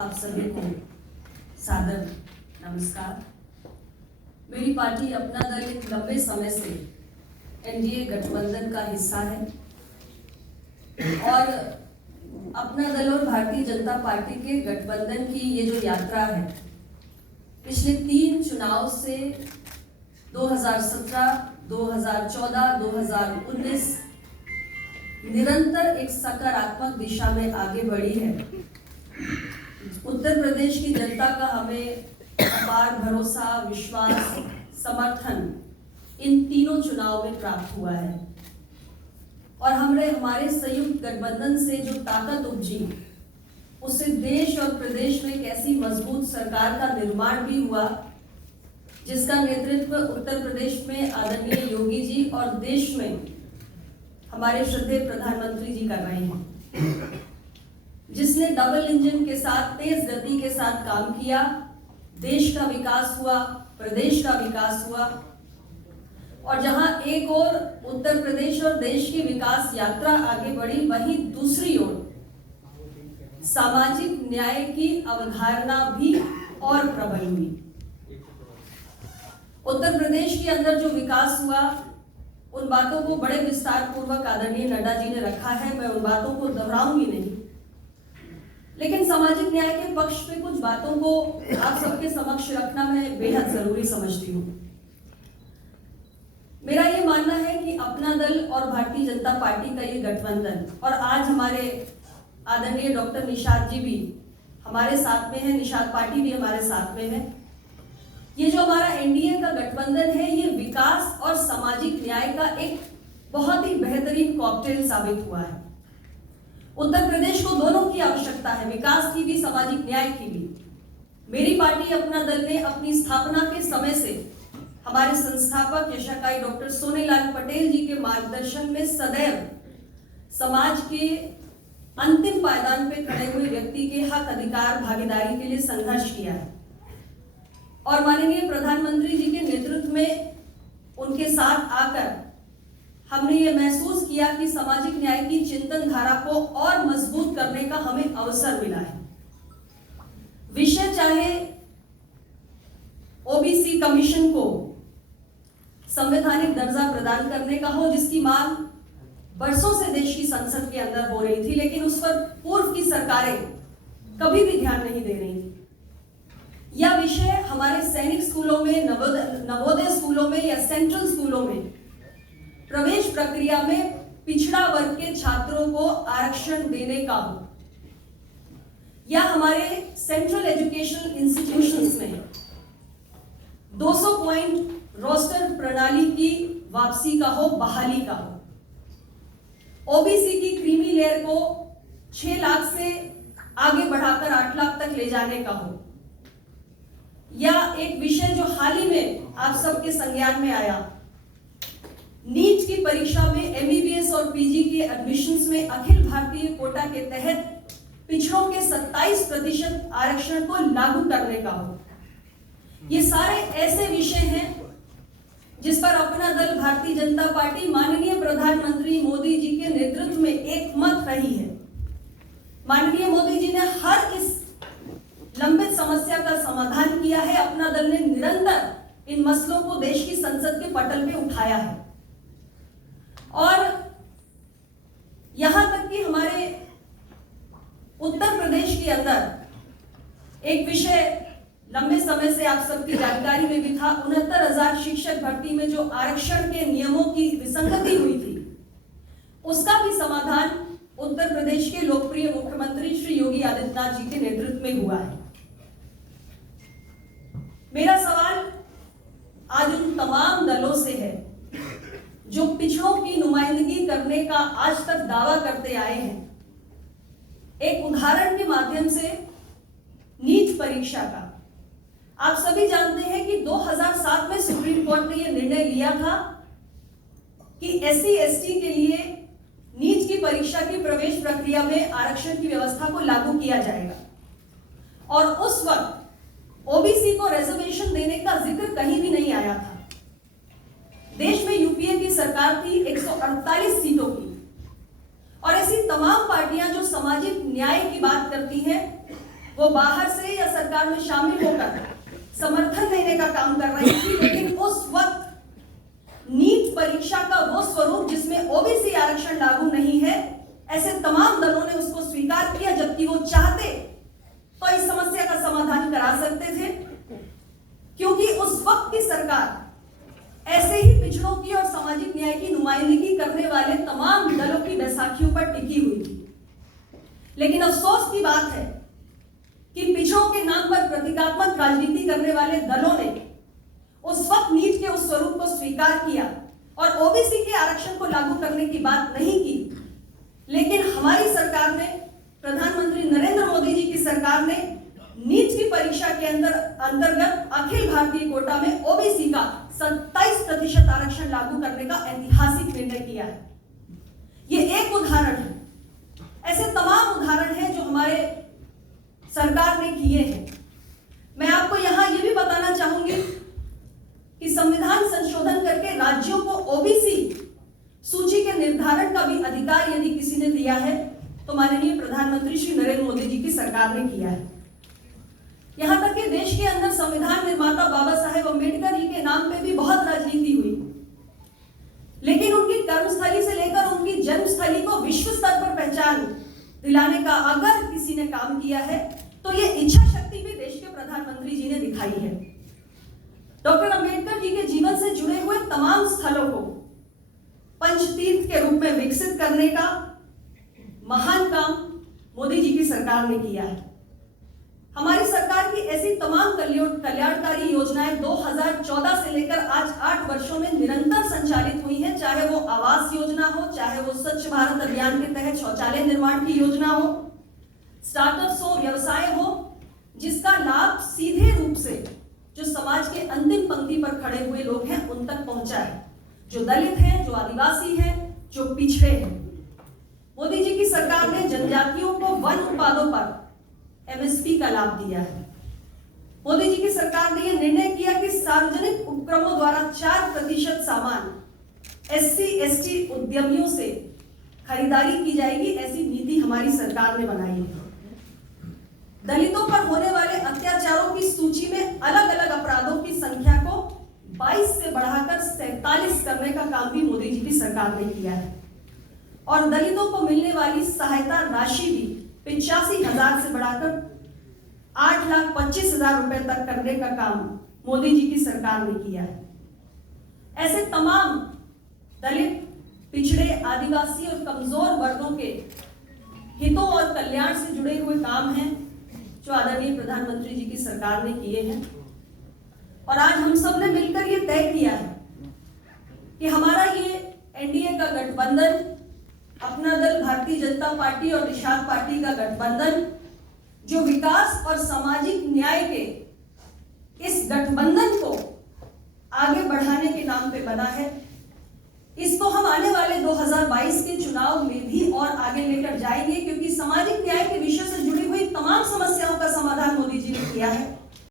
आप सभी को सादर नमस्कार। मेरी पार्टी अपना दल एक लंबे समय से एनडीए गठबंधन का हिस्सा है और अपना दल और भारतीय जनता पार्टी के गठबंधन की ये जो यात्रा है पिछले 3 चुनाव से 2017, 2014, 2019 निरंतर एक सकारात्मक दिशा में आगे बढ़ी है। उत्तर प्रदेश की जनता का हमें अपार भरोसा, विश्वास, समर्थन इन तीनों चुनाव में प्राप्त हुआ है और हमारे संयुक्त गठबंधन से जो ताकत उपजी उससे देश और प्रदेश में एक ऐसी मजबूत सरकार का निर्माण भी हुआ जिसका नेतृत्व उत्तर प्रदेश में आदरणीय योगी जी और देश में हमारे श्रद्धेय प्रधानमंत्री जी कर रहे हैं, जिसने डबल इंजन के साथ तेज गति के साथ काम किया। देश का विकास हुआ, प्रदेश का विकास हुआ और जहां एक ओर उत्तर प्रदेश और देश की विकास यात्रा आगे बढ़ी, वहीं दूसरी ओर सामाजिक न्याय की अवधारणा भी और प्रबल हुई। उत्तर प्रदेश के अंदर जो विकास हुआ उन बातों को बड़े विस्तार पूर्वक आदरणीय नड्डा जी ने रखा है, मैं उन बातों को दोहराऊंगी नहीं, लेकिन सामाजिक न्याय के पक्ष में कुछ बातों को आप सबके समक्ष रखना मैं बेहद जरूरी समझती हूँ। मेरा ये मानना है कि अपना दल और भारतीय जनता पार्टी का ये गठबंधन, और आज हमारे आदरणीय डॉक्टर निषाद जी भी हमारे साथ में है, निषाद पार्टी भी हमारे साथ में है। ये जो हमारा एनडीए का गठबंधन है ये विकास और सामाजिक न्याय का एक बहुत ही बेहतरीन कॉकटेल साबित हुआ है। उत्तर प्रदेश को दोनों की आवश्यकता है, विकास की भी, सामाजिक न्याय की भी। मेरी पार्टी अपना दल ने अपनी स्थापना के समय से हमारे संस्थापक यशाकाई डॉक्टर सोनेलाल पटेल जी के मार्गदर्शन में सदैव समाज के अंतिम पायदान पे खड़े हुए व्यक्ति के हक, अधिकार, भागीदारी के लिए संघर्ष किया है और माननीय प्रधानमंत्री जी के नेतृत्व में उनके साथ आकर हमने ये महसूस किया कि सामाजिक न्याय की चिंतन धारा को और मजबूत करने का हमें अवसर मिला है। विषय चाहे ओबीसी कमीशन को संवैधानिक दर्जा प्रदान करने का हो, जिसकी मांग बरसों से देश की संसद के अंदर हो रही थी, लेकिन उस पर पूर्व की सरकारें कभी भी ध्यान नहीं दे रही थी, या विषय हमारे सैनिक स्कूलों में, नवोदय स्कूलों में या सेंट्रल स्कूलों में प्रवेश प्रक्रिया में पिछड़ा वर्ग के छात्रों को आरक्षण देने का हो, या हमारे सेंट्रल एजुकेशनल इंस्टीट्यूशंस में 200 पॉइंट रोस्टर प्रणाली की वापसी का हो, बहाली का हो, ओबीसी की क्रीमी लेयर को 6 लाख से आगे बढ़ाकर 8 लाख तक ले जाने का हो, या एक विषय जो हाल ही में आप सबके संज्ञान में आया, नीट की परीक्षा में एमबीबीएस और पीजी के एडमिशंस में अखिल भारतीय कोटा के तहत पिछड़ों के 27% आरक्षण को लागू करने का हो। ये सारे ऐसे विषय हैं जिस पर अपना दल भारतीय जनता पार्टी माननीय प्रधानमंत्री मोदी जी के नेतृत्व में एकमत रही है। माननीय मोदी जी ने हर इस लंबित समस्या का समाधान किया है। अपना दल ने निरंतर इन मसलों को देश की संसद के पटल पे उठाया है और यहां तक कि हमारे उत्तर प्रदेश के अंदर एक विषय लंबे समय से आप सबकी जानकारी में भी था, 69,000 शिक्षक भर्ती में जो आरक्षण के नियमों की विसंगति हुई थी, उसका भी समाधान उत्तर प्रदेश के लोकप्रिय मुख्यमंत्री श्री योगी आदित्यनाथ जी के नेतृत्व में हुआ है। मेरा सवाल आज उन तमाम दलों से है जो पिछड़ों की नुमाइंदगी करने का आज तक दावा करते आए हैं। एक उदाहरण के माध्यम से नीट परीक्षा का आप सभी जानते हैं कि 2007 में सुप्रीम कोर्ट ने यह निर्णय लिया था कि एससी एसटी के लिए नीट की परीक्षा की प्रवेश प्रक्रिया में आरक्षण की व्यवस्था को लागू किया जाएगा और उस वक्त ओबीसी को रिजर्वेशन देने का जिक्र कहीं भी नहीं आया था। देश में यूपीए की सरकार थी 148 सीटों की और ऐसी तमाम पार्टियां जो सामाजिक न्याय की बात करती हैं वो बाहर से या सरकार में शामिल होकर समर्थन देने का काम कर रही थी, लेकिन उस वक्त नीट परीक्षा का वो स्वरूप जिसमें ओबीसी आरक्षण लागू नहीं है, ऐसे तमाम दलों ने उसको स्वीकार किया, जबकि वो चाहते तो इस समस्या का समाधान करा सकते थे, क्योंकि उस वक्त की सरकार ऐसे ही पिछड़ों की और सामाजिक न्याय की नुमाइंदगी करने वाले तमाम दलों की बैसाखियों पर टिकी हुई थी। लेकिन अफसोस की बात है कि पिछड़ों के नाम पर प्रतीकात्मक राजनीति करने वाले दलों ने उस वक्त नीट के उस स्वरूप को स्वीकार किया और ओबीसी के आरक्षण को लागू करने की बात नहीं की। लेकिन हमारी सरकार ने, प्रधानमंत्री नरेंद्र मोदी जी की सरकार ने नीट की परीक्षा के अंतर्गत अखिल भारतीय कोटा में ओबीसी का 27% आरक्षण लागू करने का ऐतिहासिक निर्णय किया है। ये एक उदाहरण है, ऐसे तमाम उदाहरण हैं जो हमारे सरकार ने किए हैं। मैं आपको यहां यह भी बताना चाहूंगी कि संविधान संशोधन करके राज्यों को ओबीसी सूची के निर्धारण का भी अधिकार यदि किसी ने दिया है तो माननीय प्रधानमंत्री श्री नरेंद्र मोदी जी की सरकार ने किया है। यहां तक कि देश के अंदर संविधान निर्माता बाबा साहेब अम्बेडकर जी के नाम पे भी बहुत राजनीति हुई, लेकिन उनकी कर्मस्थली से लेकर उनकी जन्मस्थली को विश्व स्तर पर पहचान दिलाने का अगर किसी ने काम किया है तो ये इच्छा शक्ति भी देश के प्रधानमंत्री जी ने दिखाई है। डॉक्टर अंबेडकर जी के जीवन से जुड़े हुए तमाम स्थलों को पंचतीर्थ के रूप में विकसित करने का महान काम मोदी जी की सरकार ने किया है। हमारी सरकार की ऐसी तमाम कल्याणकारी योजनाएं 2014 से लेकर आज 8 वर्षों में निरंतर संचालित हुई हैं, चाहे वो आवास योजना हो, चाहे वो स्वच्छ भारत अभियान के तहत शौचालय निर्माण की योजना हो, स्टार्टअप्स हो, व्यवसाय हो, जिसका लाभ सीधे रूप से जो समाज के अंतिम पंक्ति पर खड़े हुए लोग हैं उन तक पहुंचा है, जो दलित हैं, जो आदिवासी हैं, जो पिछड़े हैं। मोदी जी की सरकार ने जनजातियों को वन उत्पादों पर एमएसपी का लाभ दिया है। मोदी जी की सरकार ने यह निर्णय किया कि सार्वजनिक उपक्रमों द्वारा 4% सामान SC/ST उद्यमियों से खरीदारी की जाएगी, ऐसी नीति हमारी सरकार ने बनाई है। दलितों पर होने वाले अत्याचारों की सूची में अलग अलग अपराधों की संख्या को 22 से बढ़ाकर 47 करने का काम भी मोदी जी की सरकार ने किया है और दलितों को मिलने वाली सहायता राशि भी 85,000 से बढ़ाकर 8,25,000 रुपए तक करने का काम मोदी जी की सरकार ने किया है। ऐसे तमाम दलित, पिछड़े, आदिवासी और कमजोर वर्गों के हितों और कल्याण से जुड़े हुए काम हैं जो आदरणीय प्रधानमंत्री जी की सरकार ने किए हैं। और आज हम सब ने मिलकर ये तय किया है कि हमारा ये एनडीए का गठबंधन, अपना दल भारतीय जनता पार्टी और निषाद पार्टी का गठबंधन, जो विकास और सामाजिक न्याय के इस गठबंधन को आगे बढ़ाने के नाम पे बना है, इसको हम आने वाले 2022 के चुनाव में भी और आगे लेकर जाएंगे, क्योंकि सामाजिक न्याय के विषय से जुड़ी हुई तमाम समस्याओं का समाधान मोदी जी ने किया है।